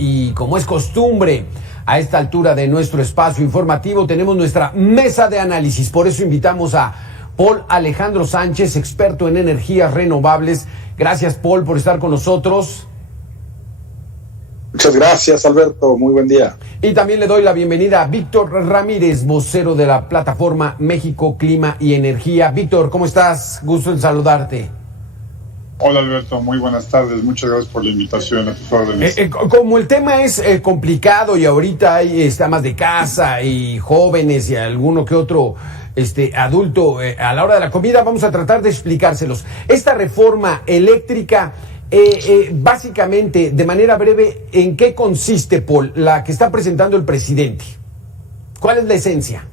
y como es costumbre, a esta altura de nuestro espacio informativo tenemos nuestra mesa de análisis. Por eso invitamos a Paul Alejandro Sánchez, experto en energías renovables. Gracias, Paul, por estar con nosotros. Muchas gracias, Alberto. Muy buen día. Y también le doy la bienvenida a Víctor Ramírez, vocero de la plataforma México Clima y Energía. Víctor, ¿cómo estás? Gusto en saludarte. Hola, Alberto. Muy buenas tardes. Muchas gracias por la invitación, a tus órdenes. Como el tema es complicado y ahorita hay amas de casa y jóvenes y alguno que otro adulto a la hora de la comida, vamos a tratar de explicárselos. Esta reforma eléctrica, básicamente, de manera breve, ¿en qué consiste, Paul, la que está presentando el presidente? ¿Cuál es la esencia?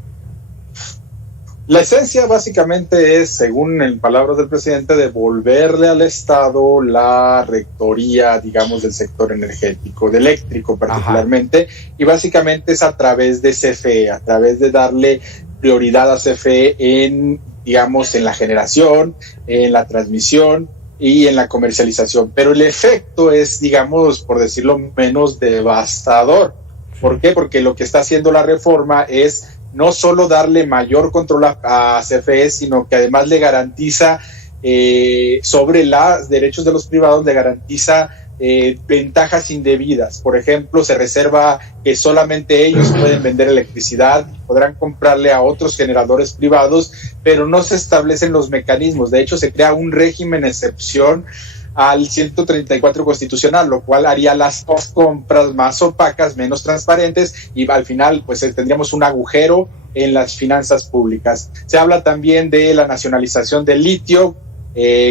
La esencia básicamente es, según en palabras del presidente, devolverle al Estado la rectoría, digamos, del sector energético, de eléctrico particularmente. Ajá. Y básicamente es a través de CFE, a través de darle prioridad a CFE en, digamos, en la generación, en la transmisión y en la comercialización. Pero el efecto es, digamos, por decirlo menos, devastador. ¿Por qué? Porque lo que está haciendo la reforma es no solo darle mayor control a CFE, sino que además le garantiza sobre los derechos de los privados, le garantiza ventajas indebidas. Por ejemplo, se reserva que solamente ellos pueden vender electricidad, podrán comprarle a otros generadores privados, pero no se establecen los mecanismos. De hecho, se crea un régimen excepción al 134 constitucional, lo cual haría las compras más opacas, menos transparentes, y al final pues tendríamos un agujero en las finanzas públicas. Se habla también de la nacionalización del litio,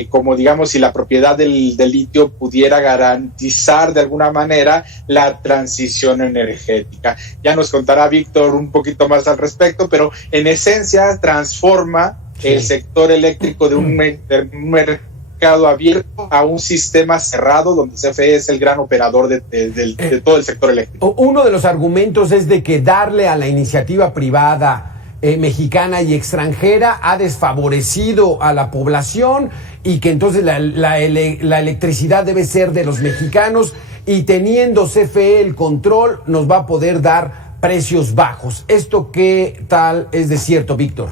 como digamos si la propiedad del litio pudiera garantizar de alguna manera la transición energética. Ya nos contará Víctor un poquito más al respecto, pero en esencia transforma el sector eléctrico de un mercado abierto a un sistema cerrado donde CFE es el gran operador de todo el sector eléctrico. Uno de los argumentos es de que darle a la iniciativa privada mexicana y extranjera ha desfavorecido a la población y que entonces la electricidad debe ser de los mexicanos y teniendo CFE el control nos va a poder dar precios bajos. ¿Esto qué tal es de cierto, Víctor?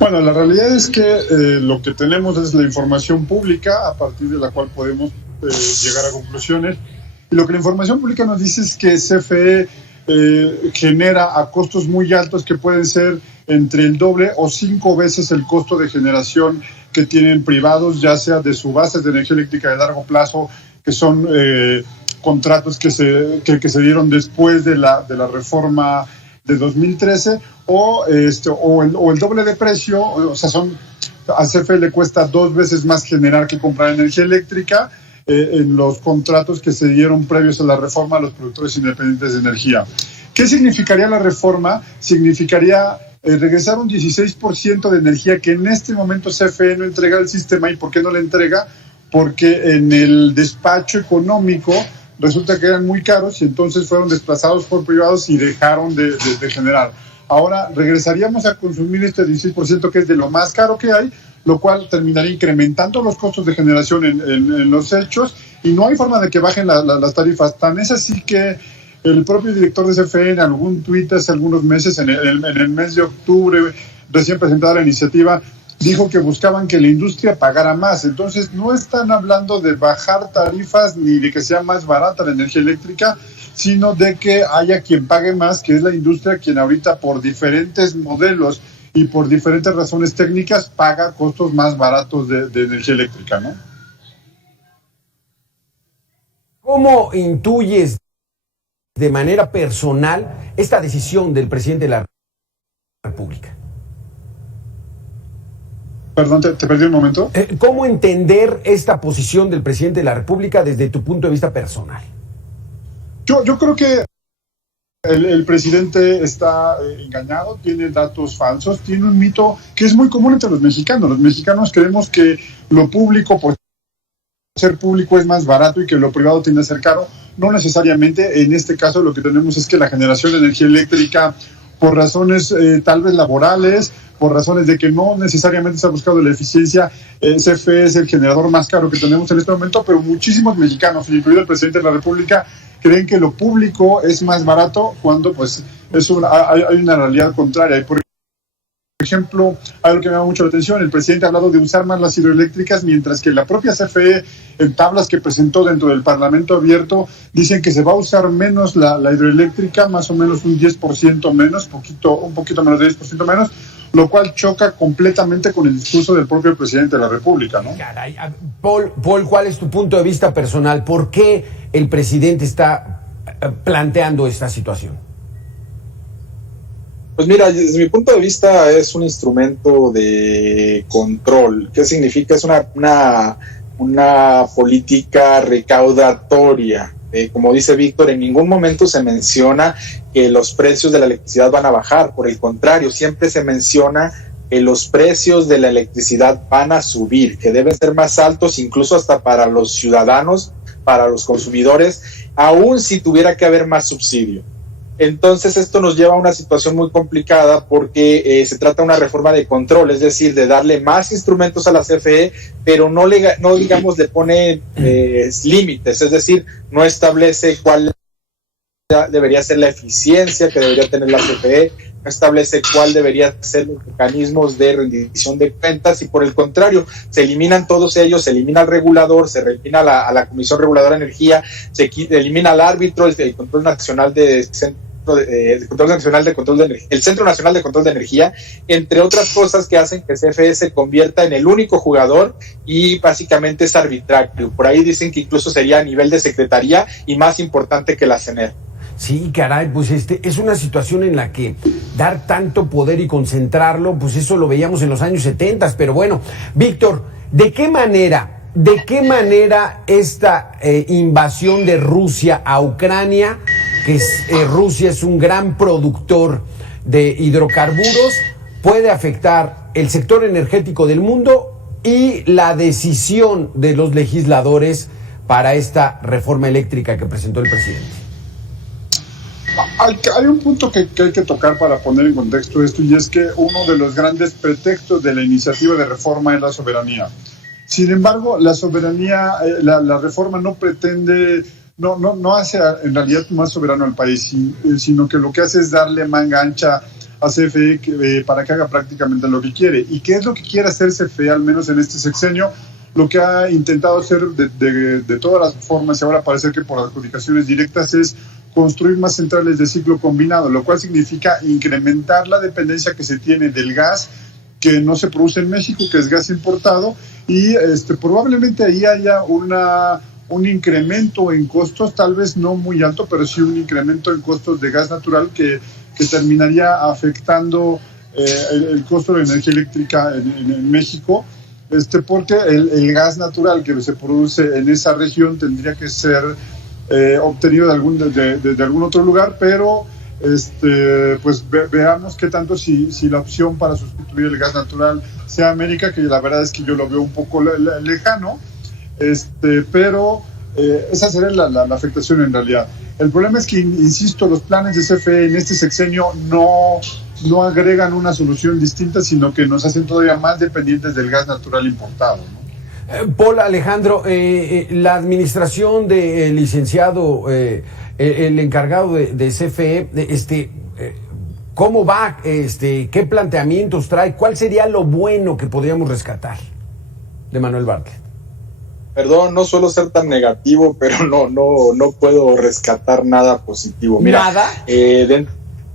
Bueno, la realidad es que lo que tenemos es la información pública a partir de la cual podemos llegar a conclusiones. Y lo que la información pública nos dice es que CFE genera a costos muy altos que pueden ser entre el doble o 5 veces el costo de generación que tienen privados, ya sea de subastas de energía eléctrica de largo plazo, que son contratos que se dieron después de la reforma de 2013, o el doble de precio. O sea, a CFE le cuesta 2 veces más generar que comprar energía eléctrica en los contratos que se dieron previos a la reforma a los productores independientes de energía. ¿Qué significaría la reforma? Significaría regresar un 16% de energía que en este momento CFE no entrega al sistema. ¿Y por qué no la entrega? Porque en el despacho económico resulta que eran muy caros y entonces fueron desplazados por privados y dejaron de generar. Ahora regresaríamos a consumir este 16% que es de lo más caro que hay, lo cual terminaría incrementando los costos de generación en los hechos, y no hay forma de que bajen las tarifas. Tan es así que el propio director de CFE en algún tuit hace algunos meses, en el mes de octubre, recién presentada la iniciativa, dijo que buscaban que la industria pagara más. Entonces no están hablando de bajar tarifas ni de que sea más barata la energía eléctrica, sino de que haya quien pague más, que es la industria quien ahorita por diferentes modelos y por diferentes razones técnicas paga costos más baratos de energía eléctrica, ¿no? ¿Cómo intuyes de manera personal esta decisión del presidente de la República? Perdón, te perdí un momento. ¿Cómo entender esta posición del presidente de la República desde tu punto de vista personal? Yo creo que el presidente está engañado, tiene datos falsos, tiene un mito que es muy común entre los mexicanos. Los mexicanos creemos que lo público, por ser público, es más barato y que lo privado tiende a ser caro. No necesariamente. En este caso lo que tenemos es que la generación de energía eléctrica, por razones tal vez laborales, por razones de que no necesariamente se ha buscado la eficiencia, CFE es el generador más caro que tenemos en este momento, pero muchísimos mexicanos, incluido el presidente de la República, creen que lo público es más barato cuando pues hay una realidad contraria. Y por ejemplo, algo que me llama mucho la atención, el presidente ha hablado de usar más las hidroeléctricas, mientras que la propia CFE, en tablas que presentó dentro del Parlamento abierto, dicen que se va a usar menos la hidroeléctrica, más o menos un 10% menos, un poquito menos de 10% menos, lo cual choca completamente con el discurso del propio presidente de la República, ¿no? Caray, Paul, ¿cuál es tu punto de vista personal? ¿Por qué el presidente está planteando esta situación? Pues mira, desde mi punto de vista es un instrumento de control. ¿Qué significa? Es una política recaudatoria. Como dice Víctor, en ningún momento se menciona que los precios de la electricidad van a bajar. Por el contrario, siempre se menciona que los precios de la electricidad van a subir, que deben ser más altos incluso hasta para los ciudadanos, para los consumidores, aun si tuviera que haber más subsidio. Entonces esto nos lleva a una situación muy complicada porque se trata de una reforma de control, es decir, de darle más instrumentos a la CFE, pero no digamos le pone límites, es decir, no establece cuál debería ser la eficiencia que debería tener la CFE, no establece cuál debería ser los mecanismos de rendición de cuentas y por el contrario, se eliminan todos ellos, se elimina al regulador, se elimina a la Comisión Reguladora de Energía, se elimina al árbitro, el Control Nacional el Centro Nacional de Control de Energía, entre otras cosas que hacen que CFE se convierta en el único jugador y básicamente es arbitrario. Por ahí dicen que incluso sería a nivel de secretaría y más importante que la CENER. Sí, caray, pues es una situación en la que dar tanto poder y concentrarlo, pues eso lo veíamos en los años 70, pero bueno, Víctor, ¿de qué manera esta invasión de Rusia a Ucrania, que Rusia es un gran productor de hidrocarburos, puede afectar el sector energético del mundo y la decisión de los legisladores para esta reforma eléctrica que presentó el presidente? Hay un punto que hay que tocar para poner en contexto esto, y es que uno de los grandes pretextos de la iniciativa de reforma es la soberanía. Sin embargo, la soberanía, la reforma no pretende, no hace en realidad más soberano al país, sino que lo que hace es darle manga ancha a CFE para que haga prácticamente lo que quiere. ¿Y qué es lo que quiere hacer CFE, al menos en este sexenio? Lo que ha intentado hacer de todas las formas, y ahora parece que por adjudicaciones directas, es construir más centrales de ciclo combinado, lo cual significa incrementar la dependencia que se tiene del gas que no se produce en México, que es gas importado, y probablemente ahí haya un incremento en costos, tal vez no muy alto, pero sí un incremento en costos de gas natural que terminaría afectando el costo de energía eléctrica en México, porque el gas natural que se produce en esa región tendría que ser obtenido de algún otro lugar, pero pues veamos qué tanto si la opción para sustituir el gas natural sea América, que la verdad es que yo lo veo un poco lejano, pero esa sería la afectación en realidad. El problema es que, insisto, los planes de CFE en este sexenio no agregan una solución distinta, sino que nos hacen todavía más dependientes del gas natural importado, ¿no? Paul, Alejandro, la administración del licenciado, el encargado de CFE, ¿cómo va? ¿Qué planteamientos trae? ¿Cuál sería lo bueno que podríamos rescatar de Manuel Bartlett? Perdón, no suelo ser tan negativo, pero no puedo rescatar nada positivo. Mira, ¿nada?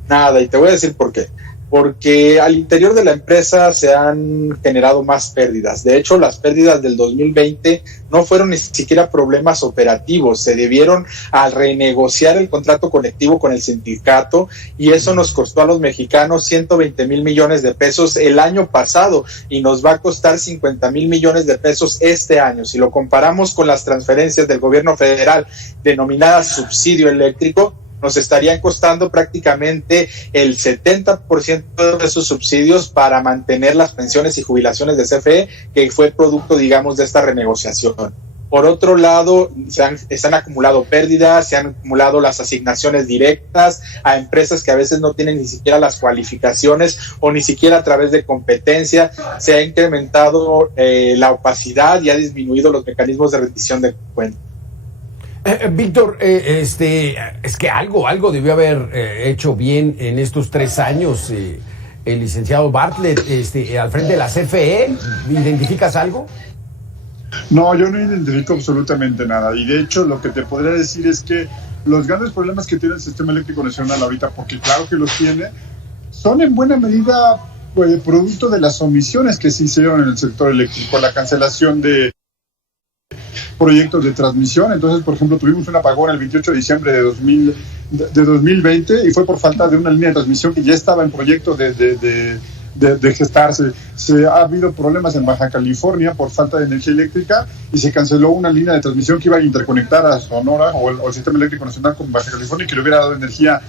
Nada, y te voy a decir por qué. Porque al interior de la empresa se han generado más pérdidas. De hecho, las pérdidas del 2020 no fueron ni siquiera problemas operativos, se debieron a renegociar el contrato colectivo con el sindicato y eso nos costó a los mexicanos 120 mil millones de pesos el año pasado y nos va a costar 50 mil millones de pesos este año. Si lo comparamos con las transferencias del gobierno federal denominadas subsidio eléctrico, nos estarían costando prácticamente el 70% de esos subsidios para mantener las pensiones y jubilaciones de CFE, que fue producto, digamos, de esta renegociación. Por otro lado, se han acumulado pérdidas, se han acumulado las asignaciones directas a empresas que a veces no tienen ni siquiera las cualificaciones o ni siquiera a través de competencia. Se ha incrementado la opacidad y ha disminuido los mecanismos de rendición de cuentas. Víctor, es que algo debió haber hecho bien en estos 3 años el licenciado Bartlett al frente de la CFE. ¿Identificas algo? No, yo no identifico absolutamente nada. Y de hecho, lo que te podría decir es que los grandes problemas que tiene el sistema eléctrico nacional ahorita, porque claro que los tiene, son en buena medida producto de las omisiones que se hicieron en el sector eléctrico, la cancelación de proyectos de transmisión. Entonces, por ejemplo, tuvimos un apagón el 28 de diciembre de 2020 y fue por falta de una línea de transmisión que ya estaba en proyecto de gestarse. Ha habido problemas en Baja California por falta de energía eléctrica y se canceló una línea de transmisión que iba a interconectar a Sonora o el sistema eléctrico nacional con Baja California, que le hubiera dado energía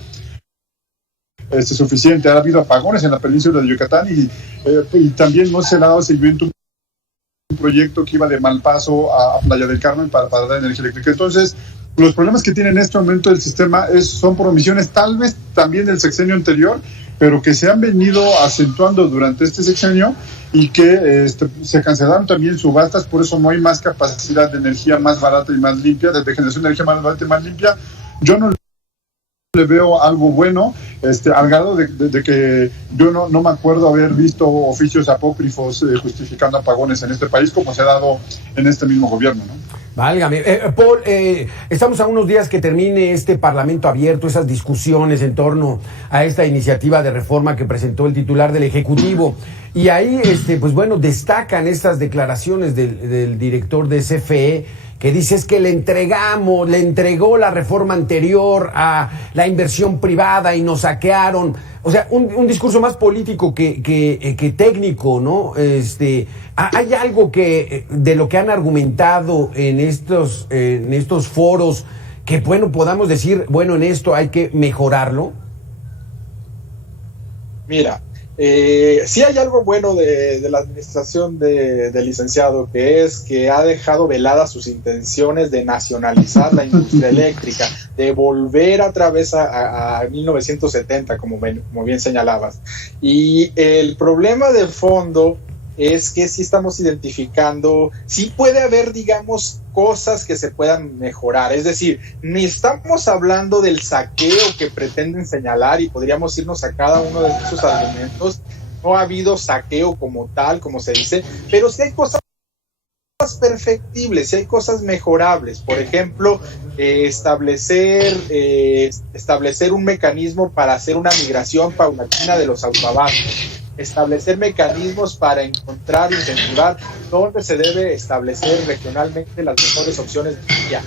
suficiente. Ha habido apagones en la península de Yucatán y también no se le ha dado seguimiento un proyecto que iba de Malpaso a Playa del Carmen para dar energía eléctrica. Entonces, los problemas que tiene en este momento el sistema son por omisiones, tal vez también del sexenio anterior, pero que se han venido acentuando durante este sexenio y que se cancelaron también subastas, por eso no hay más capacidad de energía más barata y más limpia, de generación de energía más barata y más limpia. Yo no le veo algo bueno, al grado de que yo no me acuerdo haber visto oficios apócrifos justificando apagones en este país como se ha dado en este mismo gobierno, ¿no? Válgame. Paul, estamos a unos días que termine este Parlamento abierto, esas discusiones en torno a esta iniciativa de reforma que presentó el titular del Ejecutivo. Y ahí, pues bueno, destacan estas declaraciones del director de CFE, que dice es que le entregó la reforma anterior a la inversión privada y nos saquearon. O sea, un discurso más político que técnico, ¿no? Hay algo de lo que han argumentado en estos foros que, bueno, podamos decir, bueno, en esto hay que mejorarlo. Mira, sí hay algo bueno de la administración del licenciado, que es que ha dejado veladas sus intenciones de nacionalizar la industria eléctrica, de volver otra vez a 1970, como bien señalabas. Y el problema de fondo es que sí estamos identificando, sí puede haber, digamos, cosas que se puedan mejorar. Es decir, ni estamos hablando del saqueo que pretenden señalar y podríamos irnos a cada uno de esos argumentos. No ha habido saqueo como tal, como se dice, pero sí hay cosas perfectibles, sí hay cosas mejorables. Por ejemplo, establecer un mecanismo para hacer una migración paulatina de los autoabastos. Establecer mecanismos para encontrar, incentivar dónde se debe establecer regionalmente las mejores opciones de energía.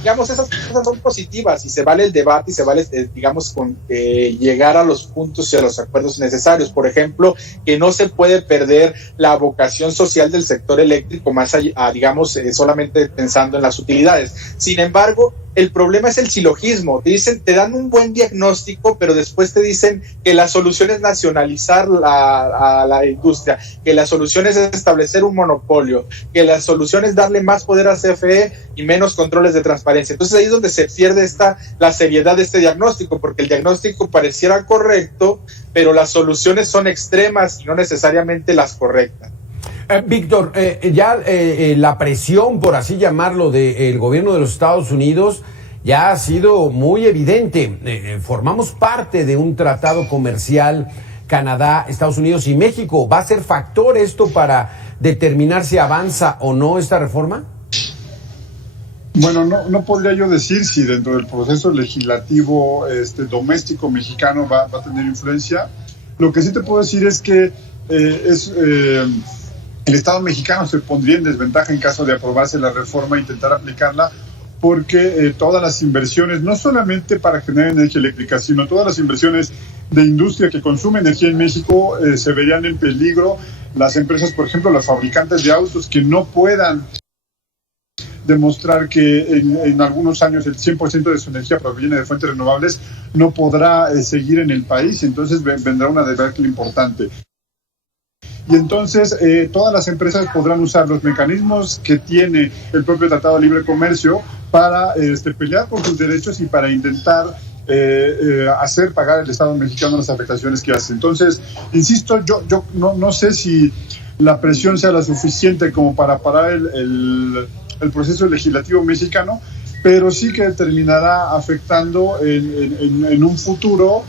Digamos, esas cosas son positivas y se vale el debate y se vale, digamos, llegar a los puntos y a los acuerdos necesarios. Por ejemplo, que no se puede perder la vocación social del sector eléctrico más allá, digamos, solamente pensando en las utilidades. Sin embargo, el problema es el silogismo. Te dan un buen diagnóstico, pero después te dicen que la solución es nacionalizar a la industria, que la solución es establecer un monopolio, que la solución es darle más poder a CFE y menos controles de transparencia. Entonces ahí es donde se pierde la seriedad de este diagnóstico, porque el diagnóstico pareciera correcto, pero las soluciones son extremas y no necesariamente las correctas. Víctor, la presión, por así llamarlo, del gobierno de los Estados Unidos ya ha sido muy evidente. Formamos parte de un tratado comercial Canadá, Estados Unidos y México. ¿Va a ser factor esto para determinar si avanza o no esta reforma? Bueno, no podría yo decir si dentro del proceso legislativo doméstico mexicano va a tener influencia. Lo que sí te puedo decir es que el Estado mexicano se pondría en desventaja en caso de aprobarse la reforma e intentar aplicarla, porque todas las inversiones, no solamente para generar energía eléctrica, sino todas las inversiones de industria que consume energía en México se verían en peligro. Las empresas, por ejemplo, los fabricantes de autos que no puedan demostrar que en algunos años el 100% de su energía proviene de fuentes renovables, no podrá seguir en el país, entonces vendrá una debacle importante. Y entonces todas las empresas podrán usar los mecanismos que tiene el propio Tratado de Libre Comercio para pelear por sus derechos y para intentar hacer pagar al Estado mexicano las afectaciones que hace. Entonces, insisto, yo no sé si la presión sea la suficiente como para parar el proceso legislativo mexicano, pero sí que terminará afectando en un futuro,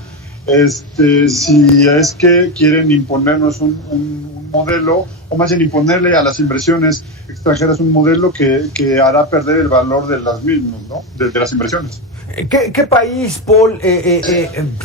si es que quieren imponernos un modelo, o más bien imponerle a las inversiones extranjeras un modelo que hará perder el valor de las mismas, ¿no? De las inversiones. ¿Qué país, Paul,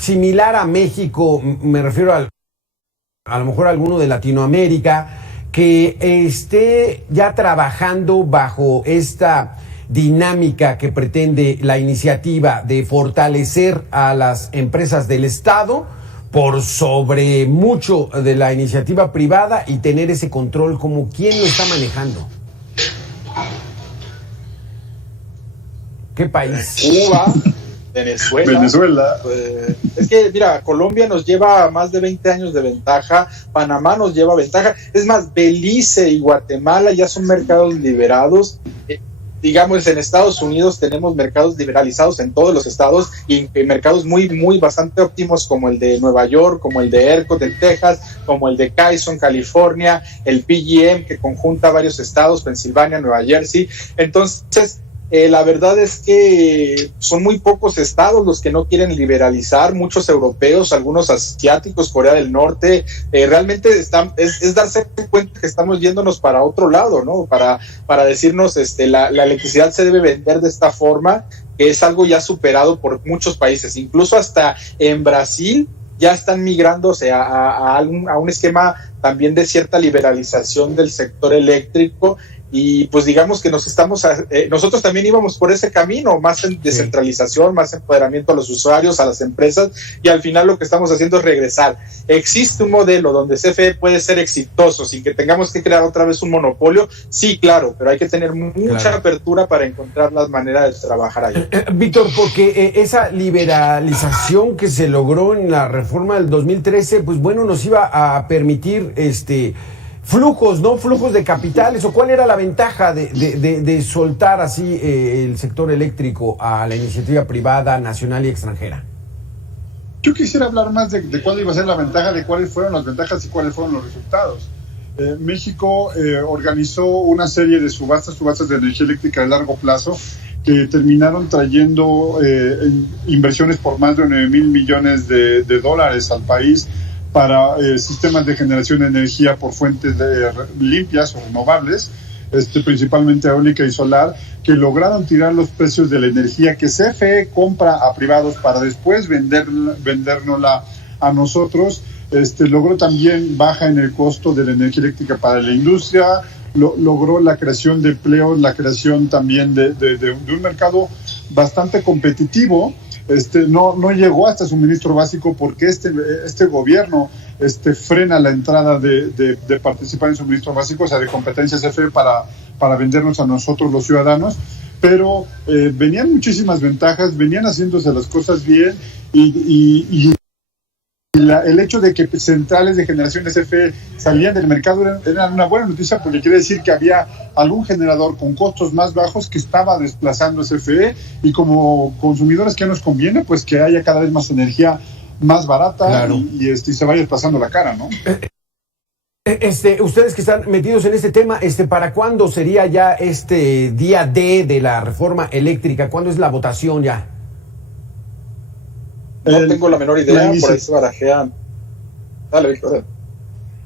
similar a México, me refiero a lo mejor a alguno de Latinoamérica, que esté ya trabajando bajo esta dinámica que pretende la iniciativa de fortalecer a las empresas del Estado por sobre mucho de la iniciativa privada y tener ese control? Como quién lo está manejando? ¿Qué país? Cuba, Venezuela. Es que, mira, Colombia nos lleva más de 20 años de ventaja, Panamá nos lleva ventaja, es más, Belice y Guatemala ya son mercados liberados. Digamos, en Estados Unidos tenemos mercados liberalizados en todos los estados y mercados bastante óptimos, como el de Nueva York, como el de ERCOT en Texas, como el de Kyson, California, el PJM que conjunta varios estados, Pensilvania, Nueva Jersey. Entonces, la verdad es que son muy pocos estados los que no quieren liberalizar, muchos europeos, algunos asiáticos, Corea del Norte, realmente es darse cuenta que estamos yéndonos para otro lado, ¿no? Para decirnos, la electricidad se debe vender de esta forma, que es algo ya superado por muchos países, incluso hasta en Brasil ya están migrándose a un esquema también de cierta liberalización del sector eléctrico. Y pues digamos que nosotros también íbamos por ese camino, más en descentralización, más empoderamiento a los usuarios, a las empresas, y al final lo que estamos haciendo es regresar. Existe un modelo donde CFE puede ser exitoso sin que tengamos que crear otra vez un monopolio, sí, claro, pero hay que tener mucha apertura para encontrar las maneras de trabajar ahí. Víctor, porque esa liberalización que se logró en la reforma del 2013, pues bueno, nos iba a permitir flujos, ¿no? Flujos de capitales, o cuál era la ventaja de soltar así el sector eléctrico a la iniciativa privada, nacional y extranjera. Yo quisiera hablar más de cuál iba a ser la ventaja, de cuáles fueron las ventajas y cuáles fueron los resultados. México organizó una serie de subastas de energía eléctrica de largo plazo que terminaron trayendo inversiones por más de 9,000 millones de dólares al país para sistemas de generación de energía por fuentes limpias o renovables, principalmente eólica y solar, que lograron tirar los precios de la energía que CFE compra a privados para después vendérnosla a nosotros. Logró también baja en el costo de la energía eléctrica para la industria, logró la creación de empleos, la creación también de un mercado bastante competitivo. No llegó hasta suministro básico porque este gobierno frena la entrada de participar en suministro básico, o sea, de competencia CFE para vendernos a nosotros los ciudadanos, pero venían muchísimas ventajas, venían haciéndose las cosas bien y el hecho de que centrales de generación de CFE salían del mercado era una buena noticia, porque quiere decir que había algún generador con costos más bajos que estaba desplazando CFE, y como consumidores, ¿qué nos conviene? Pues que haya cada vez más energía más barata, claro, y se vaya desplazando la cara, ¿no? Ustedes que están metidos en este tema, ¿para cuándo sería ya este día D de la reforma eléctrica? ¿Cuándo es la votación ya? No tengo la menor idea, por ahí se barajean. Dale, Víctor.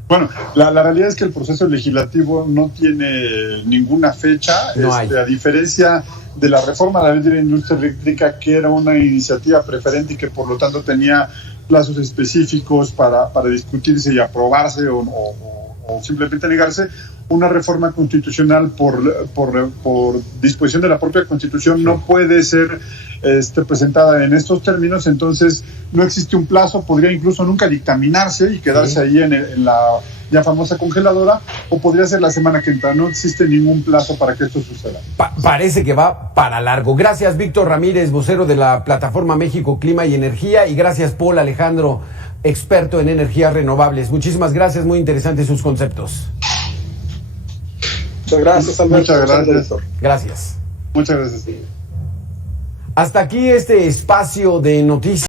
Bueno, la realidad es que el proceso legislativo no tiene ninguna fecha, a diferencia de la reforma de la ley de la industria eléctrica, que era una iniciativa preferente y que por lo tanto tenía plazos específicos para discutirse y aprobarse o simplemente negarse. Una reforma constitucional por disposición de la propia Constitución no puede ser presentada en estos términos, entonces no existe un plazo, podría incluso nunca dictaminarse y quedarse ahí en la ya famosa congeladora, o podría ser la semana que entra. No existe ningún plazo para que esto suceda. Parece que va para largo. Gracias, Víctor Ramírez, vocero de la Plataforma México Clima y Energía, y gracias, Paul Alejandro, experto en energías renovables. Muchísimas gracias, muy interesantes sus conceptos. Muchas gracias, Alberto. Muchas gracias. Gracias. Muchas gracias. Hasta aquí este espacio de noticias.